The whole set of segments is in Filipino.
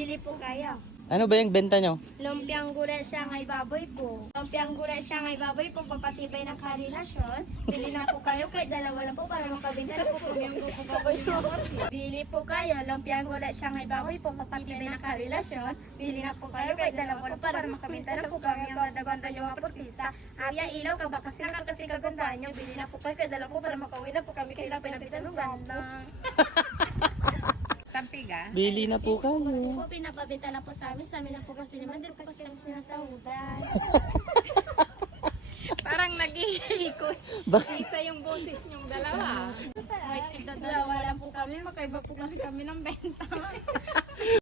Bili po kayo. Ano ba yung benta nyo? Lumpiang gulay siyangay baboy po. Lumpiang gulay siyangay baboy po, papatibay ng karelasyon. Bili na po kayo, kahit dalawa lang po para makabenta na po kami ang grupo baboy po. Bili po kayo, lumpiang gulay siyangay baboy po, papatibay ng karelasyon. Bili na po kayo, kahit dalawa lang po para makabenta na po kami ang ganda-ganda yung mga portisa. Kuya, ilaw ka ba? Kasi kagandaan nyo. Bili na po kayo, kahit dalawa po para makauwi na po kami kailang pinabitan ng ganda. Tampiga? Bili na po kayo. Po, pinapabenta na po sa amin na po kasi naman, din po kasi kami sinasahudan. Parang nag-iikot. Bakit? Isa yung boses niyong dalawa. Dalawa lang po kami, makaiba po kasi kami ng benta.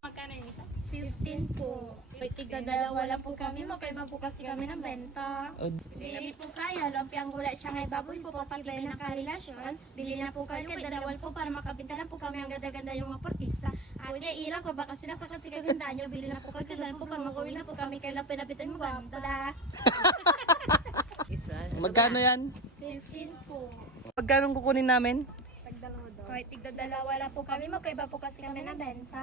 Magkano yung isa? 15 po. May tiga dalawa lang po kami, makaiba po kasi kami ng benta. Bili po kayo, lumpiang gulay siyangay baboy po, papatibay ng karelasyon. Bili na po kayo, kay dalawa po para makabenta na po kami ang ganda-ganda yung mga portista. Kuya, ilang ko ba kasi kagandaan nyo, bili na po kayo, kay dalawa po para makauwi na po kami kailang pinabitan mo ganda. Isa. Magkano yan? 15 po. Magkano kukunin namin? Kahit tigda dalawa lang po kami, magkaiba po kasi kami ng benta.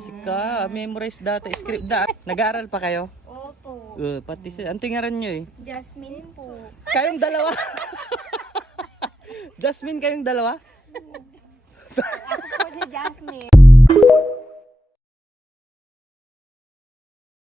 Sika, memorize data, script da. Nag-aaral pa kayo? Opo. Pati sa, ang tingaran nyo eh. Jasmine po. Kayong dalawa? Jasmine, kayong dalawa? Ako po si Jasmine.